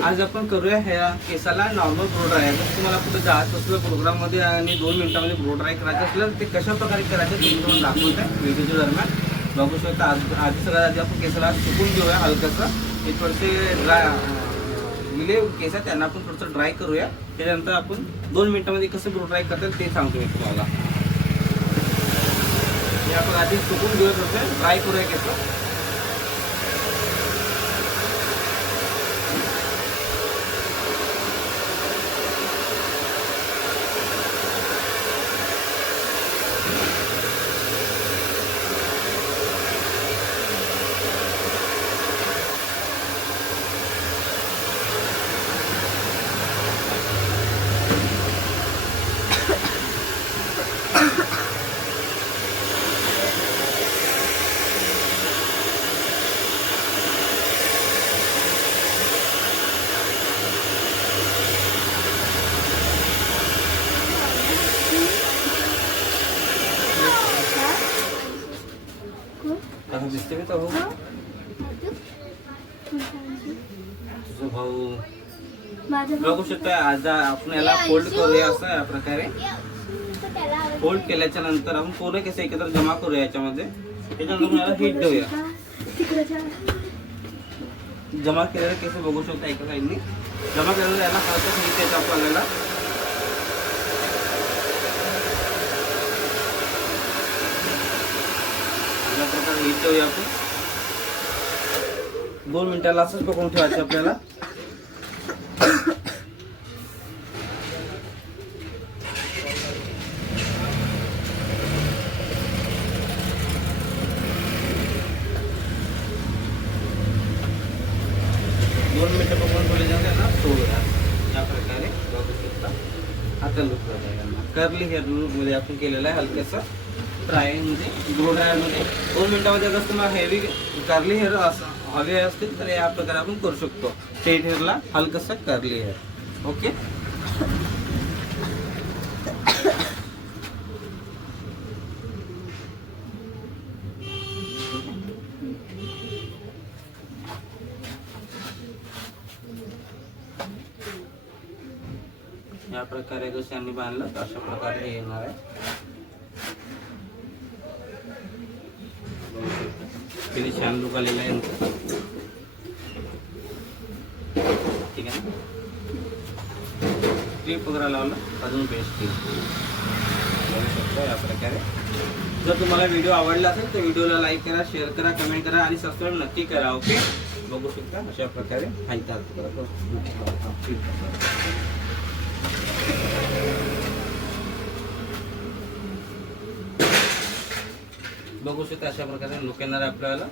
आज आपण करूया ह्या केसाला नॉर्मल ब्लो ड्राय. जर तुम्हाला कुठे जायचं असलं प्रोग्राममध्ये आणि 2 मिनिटांमध्ये ब्लो ड्राय करायचं असलं ते कशा प्रकारे करायचं ते मी तुम्हाला दाखवत आहे व्हिडिओच्या दरम्यान. बघू शकता. आधी सगळ्यात आधी आपण केसाला सुकून घेऊया हलकंसं. हे थोडेसे ड्राय विले केस आहेत त्यांना आपण थोडंसं ड्राय करूया. त्याच्यानंतर आपण 2 मिनिटांमध्ये कसं ब्लो ड्राय करतात ते सांगतो मी तुम्हाला. हे आपण आधी सुकून घेऊया, थोडंसं ड्राय करूया केस. दिसते मी तो तुझा भाऊ बघू शकता. आज आपण याला फोल्ड करूया असं या प्रकारे. फोल्ड केल्याच्या नंतर आपण पूर्ण केस एकत्र जमा करूया याच्यामध्ये. त्याच्यानंतर याला हीट देऊया. जमा केलेले केस बघू शकता एका साईडनी जमा केलेलं याला हलकं हीट द्यायचं आपल्याला. हीट देऊया आपण. 2 मिनिटाला असंच पकडून ठेवायचं आपल्याला. या प्रकारे बघू शकता. आता लुक कर्ली हेअर लुक मध्ये आपण केलेलं आहे. हलक्याचा ड्राय म्हणजे ग्लो ड्रायर मध्ये 2 मिनिटांमध्ये अगर तुम्हाला हेवी कर्ली हेअर हवे असतील तर या प्रकारे आपण करू शकतो. स्ट्रेट हेअरला हलकंसं कर्ली हेअर. ओके. या प्रकारे जसं यांनी बांधलं तर अशा प्रकारे हे येणार आहे. किती छान लुक आलेला आहे. ठीक आहे ना. क्लिप वगैरे लावलं अजून बेस्ट बघू शकता या प्रकारे. जर तुम्हाला व्हिडिओ आवडला असेल तर व्हिडिओला लाईक करा, शेअर करा, कमेंट करा आणि सबस्क्राईब नक्की करा. ओके. बघू शकता अशा प्रकारे बघू शकता अशा प्रकारे लुक येणार आहे आपल्याला.